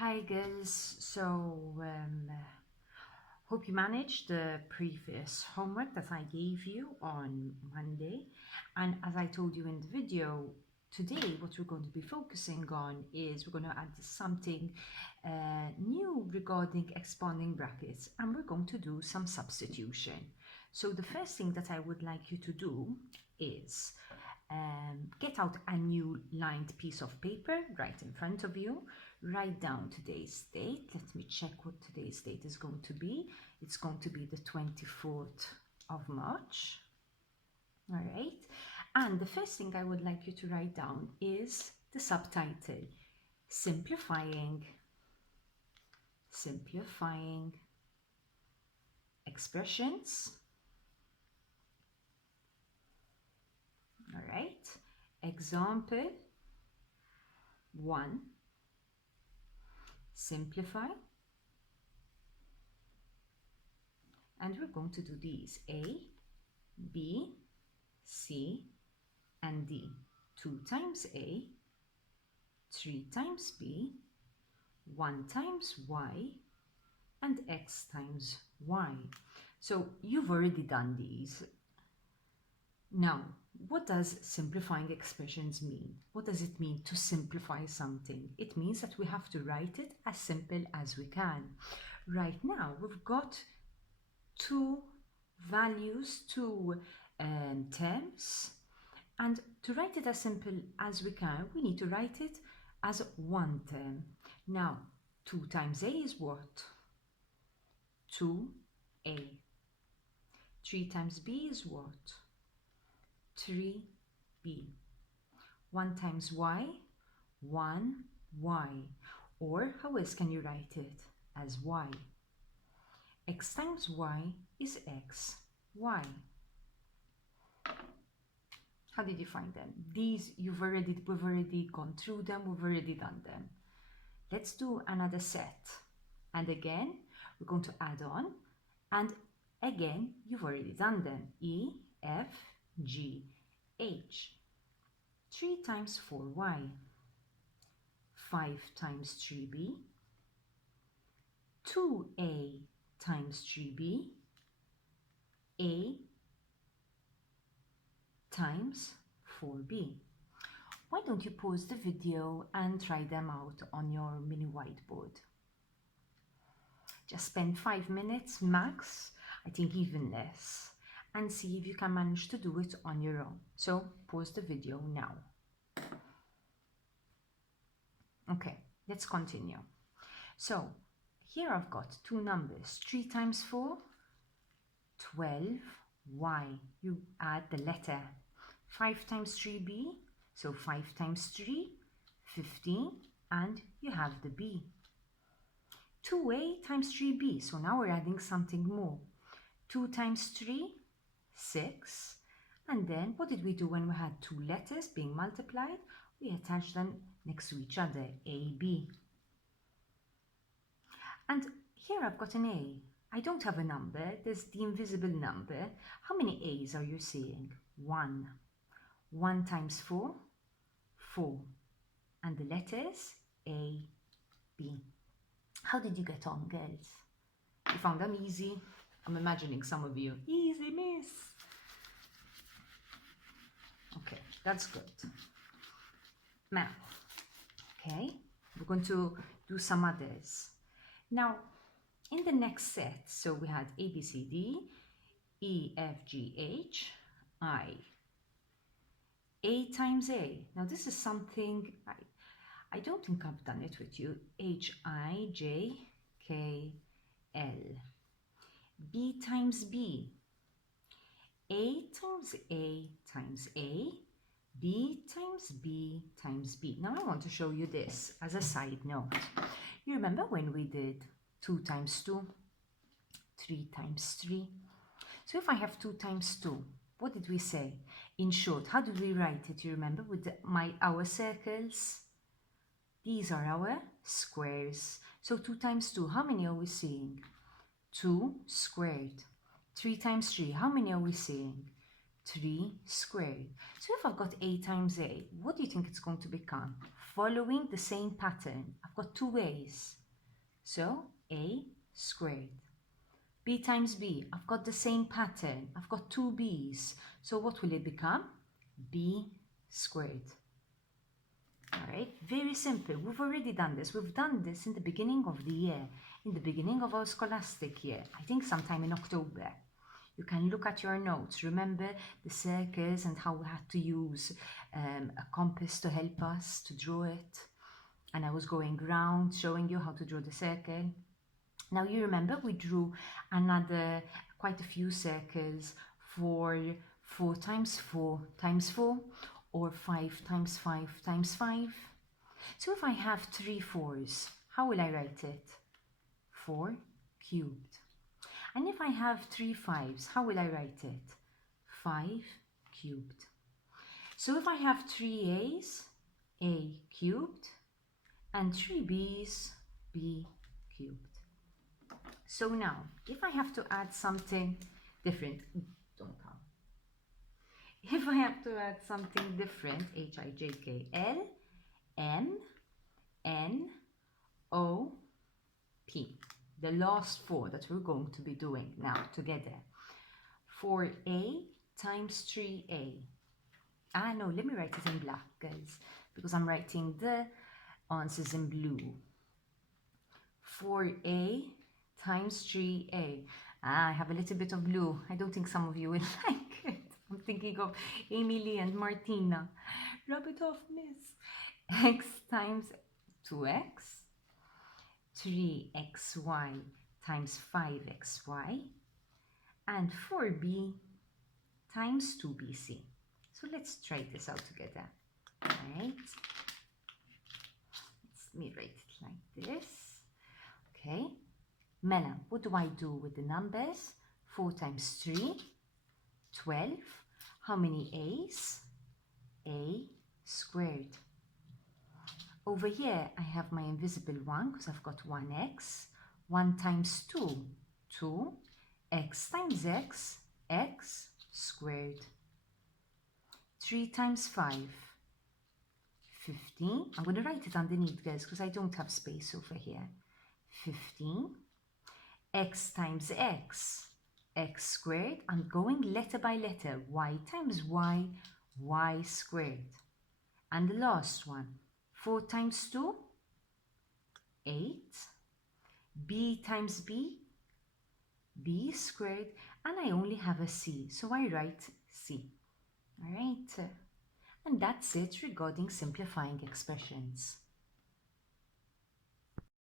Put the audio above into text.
Hi girls, hope you managed the previous homework that I gave you on Monday. And as I told you in the video, today what we're going to be focusing on is we're going to add something new regarding expanding brackets, and we're going to do some substitution. So the first thing that I would like you to do is get out a new lined piece of paper right in front of you. Write down today's date. Let me check what today's date is going to be. It's going to be the 24th of March. All right. And the first thing I would like you to write down is the subtitle, Simplifying Expressions. All right. Example 1. Simplify. And we're going to do these A, B, C, and D. 2 times A, 3 times B, 1 times Y, and X times Y. So you've already done these. Now, what does simplifying expressions mean? What does it mean to simplify something? It means that we have to write it as simple as we can. Right now, we've got two values, two terms, and to write it as simple as we can, we need to write it as one term. Now, 2 times A is what? 2A. 3 times B is what? 3B. 1 times Y, 1Y. Or how else can you write it? As Y. X times Y is X, Y. How did you find them? These we've already gone through them, we've already done them. Let's do another set. And again, we're going to add on. And again, you've already done them. E, F, G, H. 3 times 4Y. 5 times 3B. 2A times 3B. A times 4B. Why don't you pause the video and try them out on your mini whiteboard? Just spend 5 minutes max, I think even less, and see if you can manage to do it on your own. So pause the video now. Okay, let's continue. So here I've got two numbers, 3 times 4, 12y. You add the letter. 5 times 3b, so 5 times 3, 15, and you have the b. 2a times 3b, so now we're adding something more. 2 times 3, 6, and then what did we do when we had two letters being multiplied? We attached them next to each other, a, b. And here I've got an a. I don't have a number, there's the invisible number. How many a's are you seeing? 1. 1 times 4, 4. And the letters A, B. How did you get on, girls? You found them easy? I'm imagining some of you. Easy, miss. Okay, that's good. Math. Okay, we're going to do some others. Now, in the next set, so we had A, B, C, D, E, F, G, H, I. A times A. Now this is something, I don't think I've done it with you. H, I, J, K, L. B times B. A times A times A. B times B times B. Now I want to show you this as a side note. You remember when we did 2 times 2? 3 times 3. So if I have 2 times 2, what did we say? In short, how did we write it? You remember with our circles? These are our squares. So 2 times 2, how many are we seeing? 2 squared. 3 times 3, how many are we seeing? 3 squared. So if I've got a times a, what do you think it's going to become? Following the same pattern, I've got two a's. So a squared. B times b, I've got the same pattern. I've got two b's. So what will it become? B squared. All right, very simple. We've already done this. We've done this in the beginning of the year, in the beginning of our scholastic year, I think sometime in October. You can look at your notes. Remember the circles and how we had to use a compass to help us to draw it. And I was going around showing you how to draw the circle. Now you remember we drew quite a few circles for 4 times 4 times 4 or 5 times 5 times 5. So if I have 3 4s, how will I write it? 4 cubed. And if I have 3 5s, how will I write it? 5 cubed. So if I have 3 a's, a cubed, and 3 b's, b cubed. So now, if I have to add something different, don't come. If I have to add something different, H-I-J-K-L, M, N, O, P. The last 4 that we're going to be doing now together. 4a times 3a. No, let me write it in black, guys, because I'm writing the answers in blue. 4a times 3a. I have a little bit of blue. I don't think some of you will like it. I'm thinking of Emily and Martina. Rub it off, miss. X times 2x. 3xy times 5xy. And 4b times 2bc. So let's try this out together. All right. Let me write it like this. Okay. Mela, what do I do with the numbers? 4 times 3, 12. How many a's? A squared. Over here, I have my invisible one because I've got 1x. 1 times 2, 2. X times x, x squared. 3 times 5, 15. I'm going to write it underneath, guys, because I don't have space over here. 15. X times x, x squared. I'm going letter by letter. Y times y, y squared. And the last one, 4 times 2, 8. B times b, b squared. And I only have a c, so I write c. All right. And that's it regarding simplifying expressions.